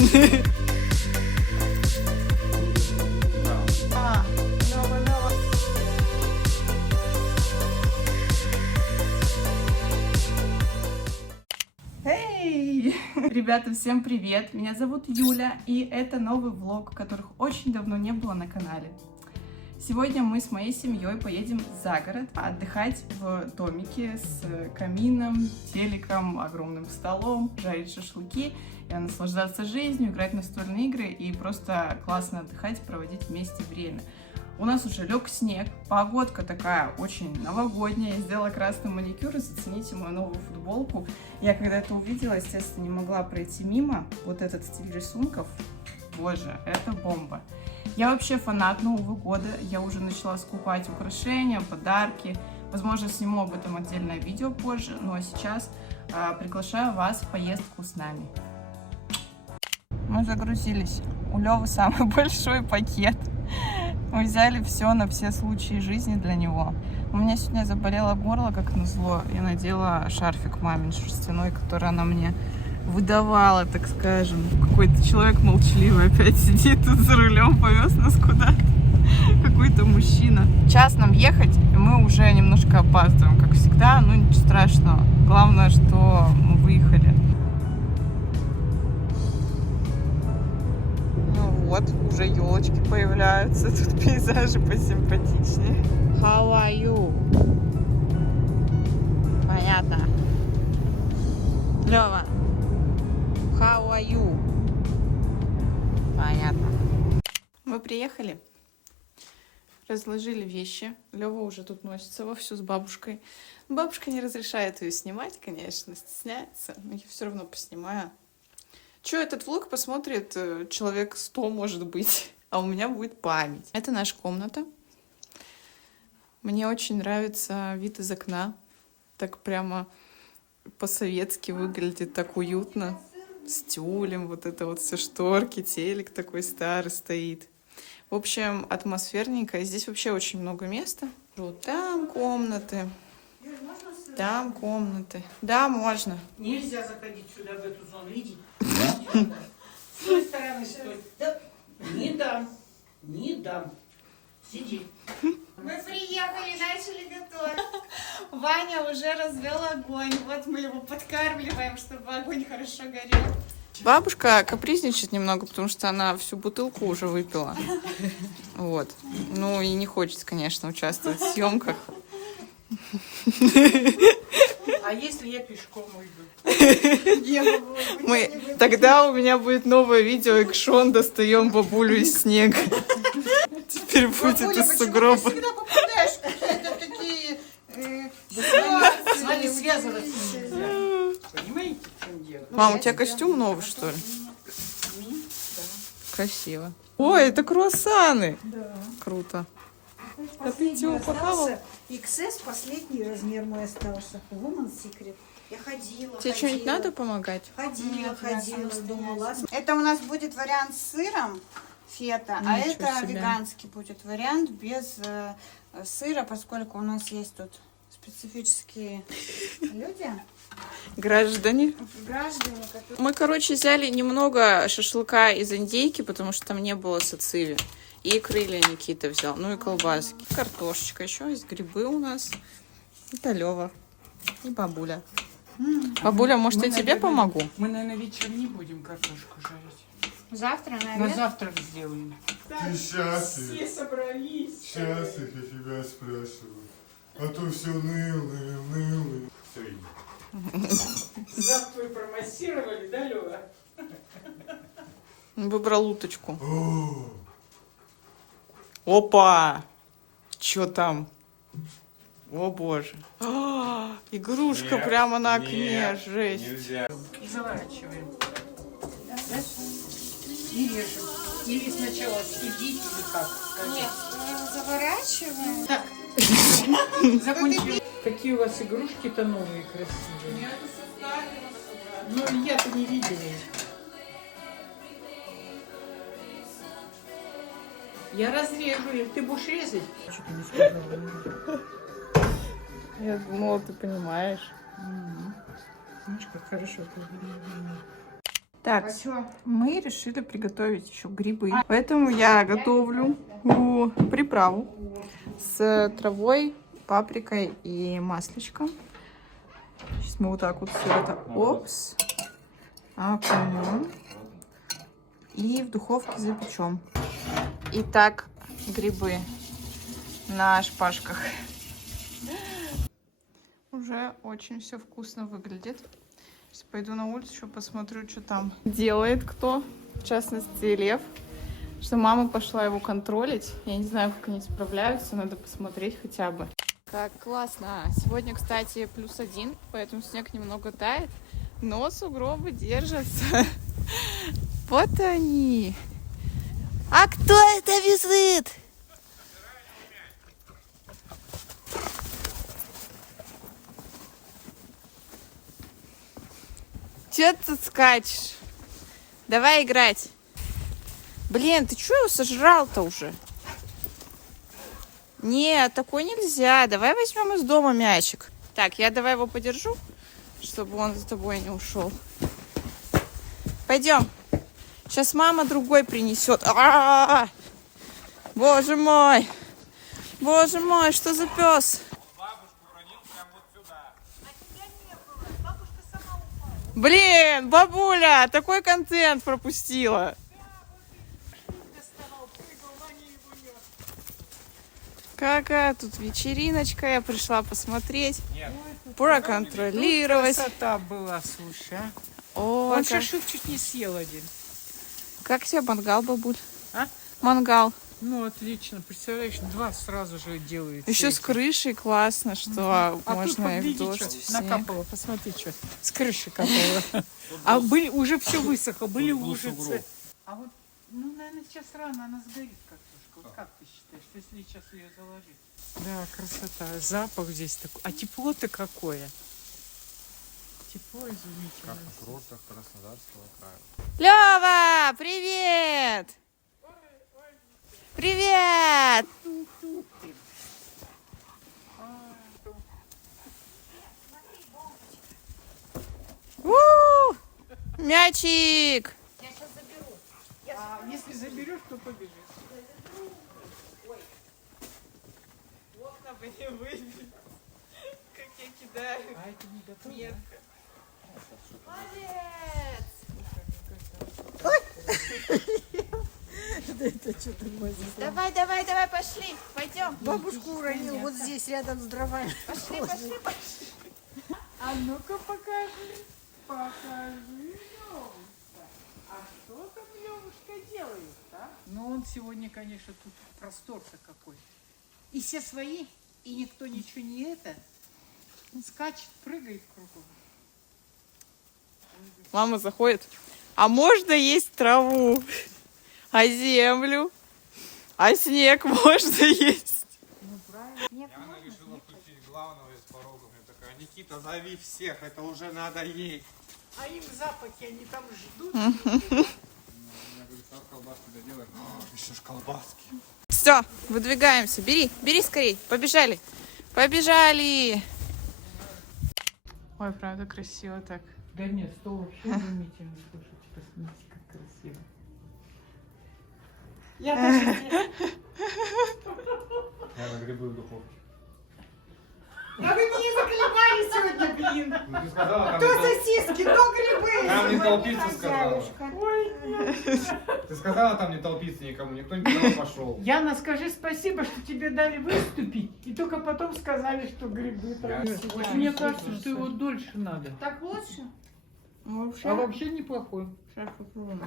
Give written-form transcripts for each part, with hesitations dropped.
Эй! Ребята, всем привет! Меня зовут Юля, и это новый влог, которых очень давно не было на канале. Сегодня мы с моей семьей поедем за город отдыхать в домике с камином, телеком, огромным столом, жарить шашлыки, наслаждаться жизнью, играть в настольные игры и просто классно отдыхать, проводить вместе время. У нас уже лег снег, погодка такая очень новогодняя, я сделала красный маникюр, и зацените мою новую футболку. Я когда это увидела, естественно, не могла пройти мимо. Вот этот стиль рисунков, боже, это бомба. Я вообще фанат Нового года, я уже начала скупать украшения, подарки. Возможно, сниму об этом отдельное видео позже, ну а сейчас приглашаю вас в поездку с нами. Мы загрузились. У Лёвы самый большой пакет. Мы взяли все на все случаи жизни для него. У меня сегодня заболело горло, как назло. Я надела шарфик мамин шерстяной, который она мне выдавала, так скажем. Какой-то человек молчаливый опять сидит тут за рулем, повез нас куда-то. Какой-то мужчина. Час нам ехать, и мы уже немножко опаздываем, как всегда. Ну, ничего страшного. Главное, что мы выехали. Вот, уже елочки появляются, тут пейзажи посимпатичнее. How are you? Понятно. Лёва. How are you? Понятно. Мы приехали, разложили вещи. Лёва уже тут носится вовсю с бабушкой. Бабушка не разрешает ее снимать, конечно, стесняется, но я все равно поснимаю. Чё, этот влог посмотрит человек 100, может быть, а у меня будет память. Это наша комната. Мне очень нравится вид из окна. Так прямо по-советски выглядит, так уютно. С тюлем, вот это вот все шторки, телек такой старый стоит. В общем, атмосферненько. Здесь вообще очень много места. Вот там комнаты. Там комнаты. Да, можно. Нельзя заходить сюда, в эту зону. Иди. С той стороны стой. Да. Не дам. Не дам. Сиди. Мы приехали, начали готовить. Ваня уже развел огонь. Вот мы его подкармливаем, чтобы огонь хорошо горел. Бабушка капризничает немного, потому что она всю бутылку уже выпила. Вот. Ну и не хочет, конечно, участвовать в съемках. А если я пешком уйду? Тогда у меня будет новое видео, экшон, достаем бабулю из снега. Теперь будет из сугроба. Всегда попадаешь, это такие... С вами связываться нельзя. Понимаете, в чем дело? Мам, у тебя костюм новый, что ли? Красиво. Ой, это круассаны. Да. Круто. А ты чего, похавал? XS последний размер мой остался. Woman's Secret. Я ходила. Тебе что-нибудь надо помогать? Ходила, думала. Это у нас будет вариант с сыром, фета, а Ничего это себе. веганский будет вариант без сыра, поскольку у нас есть тут специфические люди, Граждане. граждане, которые... Мы, короче, взяли немного шашлыка из индейки, потому что там не было сациви. И крылья Никита взял, ну и колбаски. Картошечка, еще есть грибы у нас. Это Лёва. И бабуля. Бабуля, может, я тебе помогу? Мы, наверное, вечером не будем картошку жарить. Завтра, На наверное. завтрак сделаем. Ты счастлив? Все собрались. Счастлив, я тебя спрашиваю. А то все ныл. Все, иди. Зад твой промассировали, да, Лёва? Выбрал уточку. О, Опа! Чё там? О боже. Игрушка Нет, прямо на окне. нет, Жесть. нельзя. Заворачиваем. Да? И режем. Или сначала съедить, или как? Нет, заворачиваем. Так, закончили. Какие у вас игрушки-то новые, красивые? Ну, я-то не видела их. Я разрежу их. Ты будешь резать? Что-то не сказала. Я думала, ты понимаешь. Видишь, как хорошо. Так, А чё? мы решили приготовить еще грибы. Поэтому я готовлю приправу с травой, паприкой и масличком. Сейчас мы вот так вот все это окунем и в духовке запечем. Итак, грибы на шпажках. Уже очень все вкусно выглядит. Сейчас пойду на улицу, еще посмотрю, что там делает кто. В частности, Лев. Что мама пошла его контролить. Я не знаю, как они справляются. Надо посмотреть хотя бы. Как классно. Сегодня, кстати, +1, поэтому снег немного тает. Но сугробы держатся. Вот они. А кто это висит? Че ты тут скачешь? Давай играть. Блин, ты чё его сожрал-то уже? Нет, такой нельзя. Давай возьмем из дома мячик. Так, я давай его подержу, чтобы он за тобой не ушел. Пойдем. Сейчас мама другой принесет. Боже мой. Боже мой, что за пес? Блин, бабуля, такой контент пропустила. Какая тут вечериночка, я пришла посмотреть, проконтролировать. Красота была, слушай, а? О, Он как... шашлык чуть не съел один. Как тебе мангал, бабуль? А? Мангал. Ну, отлично. Представляешь, 2 сразу же делают. Еще с крышей классно, что А тут можно и в погляди, дождь, что в снег. накапало. Посмотри, что с крыши капало. А были уже все высохло, были лужицы. А вот, ну, наверное, сейчас рано она сгорит картошка. Вот как ты считаешь, если сейчас ее заложить? Да, красота. Запах здесь такой. А тепло-то какое? Тепло изумительно. Как на курортах Краснодарского края. Лёва, привет! Привет! Мячик! А если заберешь, то побежишь. Окна бы не выбили. Как я кидаю. А это не готово? Метко. Молодец! Давай, давай, давай, пошли. Пойдем. Бабушку уронил вот здесь, рядом с дровами. Пошли, пошли, пошли. А ну-ка покажи. Покажи, Левушка. А что там Левушка делает, а? Ну он сегодня, конечно, тут простор-то какой. И все свои, и никто ничего не это. Он скачет, прыгает кругом. Мама заходит. А можно есть траву? А землю? А снег можно есть? Яна решила включить главного из порога. Мне такая: Никита, зови всех, это уже надо есть. А им запахи, они там ждут. Я говорю, сейчас колбаски доделаем. Еще ж колбаски. Все, выдвигаемся. Бери, бери скорей. Побежали. Побежали. Ой, правда красиво так. Да нет, стол вообще изумительно. Слушайте, посмотрите, как красиво. Я даже не... Я на грибы в духовке. Да вы мне заколебали сегодня, блин. Ну ты сказала, там То сосиски, то грибы. Там не толпиться сказала. Хозяюшка. Ты сказала там не толпиться никому, никто никуда не пошел. Яна, скажи спасибо, что тебе дали выступить, и только потом сказали, что грибы там. Вот мне кажется, что его дольше надо. Так лучше? А вообще неплохой. Сейчас попробуем.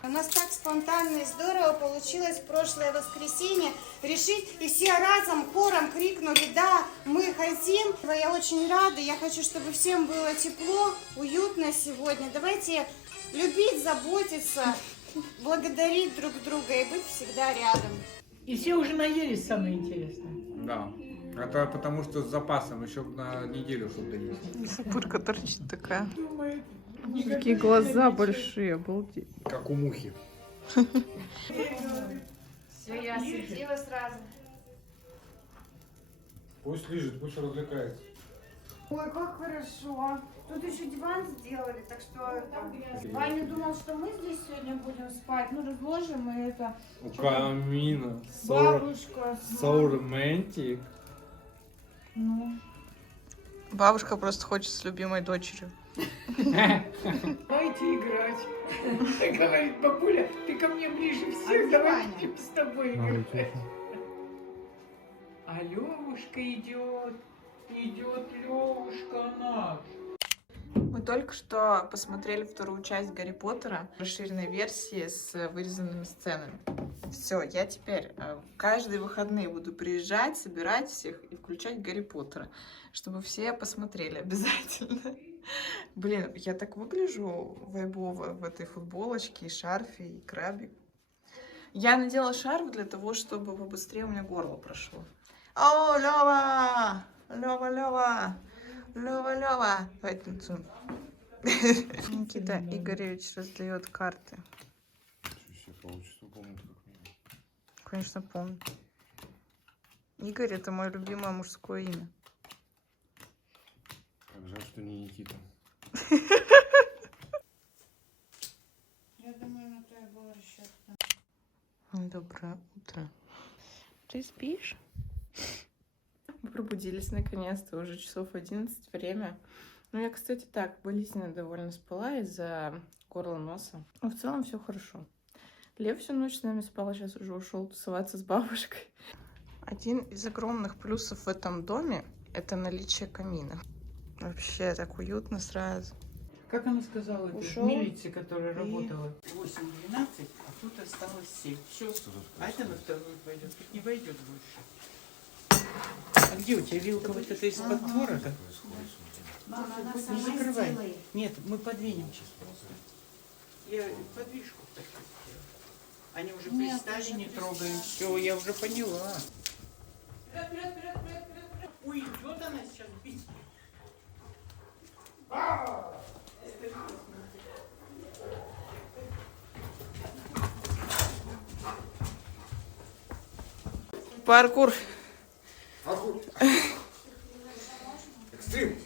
У нас так спонтанно и здорово получилось в прошлое воскресенье решить, и все разом хором крикнули: да, мы хотим. Я очень рада, я хочу, чтобы всем было тепло, уютно сегодня. Давайте любить, заботиться, благодарить друг друга и быть всегда рядом. И все уже наелись, самое интересное. Да. Это потому что с запасом еще на неделю, чтобы доесть. Шапурка торчит такая. Думает, Какие глаза большие, обалдеть. Как у мухи. Все, я осветила сразу. Пусть лежит, пусть развлекается. Ой, как хорошо. Тут еще диван сделали, так что Ваня думал, что мы здесь сегодня будем спать. Ну, разложим и это. У камина. Бабушка. So romantic. Ну. Бабушка просто хочет с любимой дочерью. Давайте играть. Говорит бабуля, ты ко мне ближе всех, давай с тобой играть. А Левушка идет Левушка наш. Мы только что посмотрели вторую часть Гарри Поттера, расширенной версии с вырезанными сценами. Все, я теперь каждые выходные буду приезжать, собирать всех и включать Гарри Поттера, чтобы все посмотрели обязательно. Блин, я так выгляжу вайбово в этой футболочке, и шарфе, и крабик. Я надела шарф для того, чтобы побыстрее у меня горло прошло. О, Лёва! Лёва, Лёва! Лёва, Лёва! Давай танцуем. Никита Игоревич раздает карты. Конечно, помню. Игорь — это мое любимое мужское имя. Как жаль, что не Никита. Я думаю, на то и был расчет. Доброе утро. Ты спишь? Мы пробудились наконец-то, уже часов 11 время. Ну, я, кстати, так, болезненно довольно спала из-за горла, носа. Но в целом все хорошо. Лев всю ночь с нами спал, сейчас уже ушел тусоваться с бабушкой. Один из огромных плюсов в этом доме — это наличие камина. Вообще так уютно сразу. Как она сказала, Ушел. милиция, которая работала 8-12, а тут осталось 7. Все, а это на вторую пойдет, тут не войдет больше. А где у тебя вилка вот эта из-под творога? Мама, она Не сама закрывай. сделает. Нет, мы подвинем сейчас просто. Я подвижку такую сделаю. Они уже Нет, пристали, уже не пристали. трогаем. Все, я уже поняла. Ой, идет она сейчас бить. Паркур. Экстрим.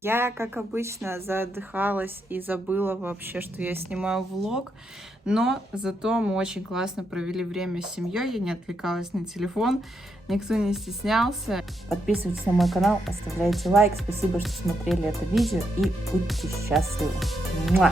Я, как обычно, заотдыхалась и забыла вообще, что я снимаю влог, но зато мы очень классно провели время с семьей, я не отвлекалась на телефон, никто не стеснялся. Подписывайтесь на мой канал, оставляйте лайк, спасибо, что смотрели это видео и будьте счастливы. Муа!